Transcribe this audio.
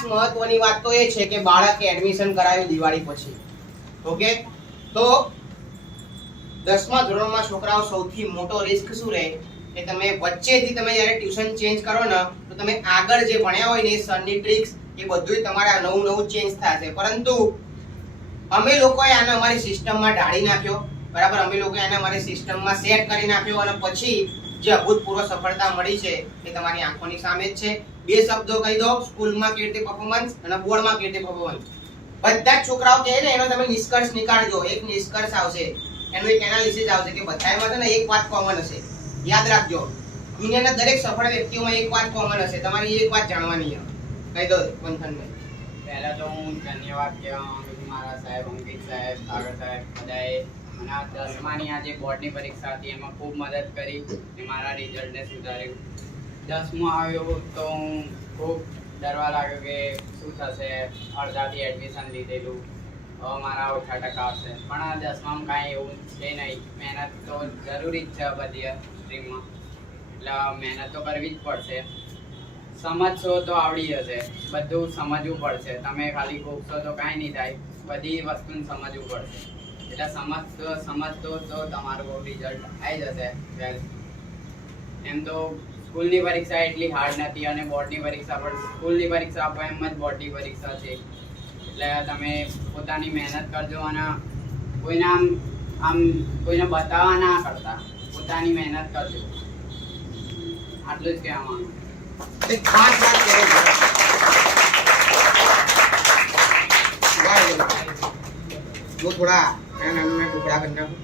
ખાસ મહત્વની વાત તો એ છે કે બાળકે એડમિશન કરાવ્યું દિવાળી પછી. ઓકે, તો 10મા ધોરણમાં છોકરાઓ સૌથી મોટો રિસ્ક શું રહે કે તમે વચ્ચેથી તમે જ્યારે ટ્યુશન ચેન્જ કરો ને તો તમે આગળ જે ભણ્યા હોય ને એ સરની ટ્રિક્સ એ બધું તમારે નવું ચેન્જ થશે. પરંતુ અમે લોકોએ આને અમારી સિસ્ટમમાં ઢાળી નાખ્યો, બરાબર. અમે લોકોએ આને અમારી સિસ્ટમમાં સેટ કરી નાખ્યો અને પછી જે અભૂતપૂર્વ સફળતા મળી છે એ તમારી આંખોની સામે જ છે. બે શબ્દો કહી દો, સ્કૂલમાં કેવી રીતે પરફોર્મન્સ અને બોર્ડમાં કેવી રીતે પરફોર્મન્સ. બધા જ છોકરાઓ કહે ને એનો તમે નિષ્કર્ષ નીકાળજો. એક નિષ્કર્ષ આવશે, એનું એક એનાલિસિસ આવશે કે બધામાં છે ને એક વાત કોમન હશે. યાદ રાખજો, દુનિયાના દરેક સફળ વ્યક્તિઓમાં એક વાત કોમન હશે, તમારી એક વાત જાણવાની છે. કહી દો મંથનભાઈ. પહેલા તો હું ધન્યવાદ કહેવા માંગુ છું મારા સાહેબ અંકિત સાહેબ, સાગર સાહેબ બધાએ મને આ 10માની આ જે બોર્ડની પરીક્ષા હતી એમાં ખૂબ મદદ કરી અને મારા રિઝલ્ટને સુધાર્યું. 10મું આવ્યું તો હું ખૂબ ડરવા લાગ્યો કે શું થશે, અડધાથી એડમિશન લીધેલું, હવે મારા ઓછા ટકા આવશે. પણ આ 10મામાં કાંઈ એવું છે નહીં, મહેનત તો જરૂરી જ છે બધી સ્ટ્રીમમાં, એટલે મહેનત તો કરવી જ પડશે. સમજશો તો આવડી જશે, બધું સમજવું પડશે. તમે ખાલી ગોખશો તો કાંઈ નહીં થાય, બધી વસ્તુને સમજવું પડશે. એટલે સમજતો તો તમારું રિઝલ્ટ આવી જશે વેલ. એમ તો સ્કૂલની પરીક્ષા એટલી હાર્ડ નથી અને બોર્ડની પરીક્ષા પણ સ્કૂલની પરીક્ષા આપો એમ જ બોર્ડની પરીક્ષા છે. એટલે તમે પોતાની મહેનત કરજો અને કોઈને આમ કોઈને બતાવવા ના કરતા, પોતાની મહેનત કરજો. આટલું જ કહેવા માંગુ. એક ખાસ વાત કરો જો થોડા નાના ટુકડા કરી નાખો.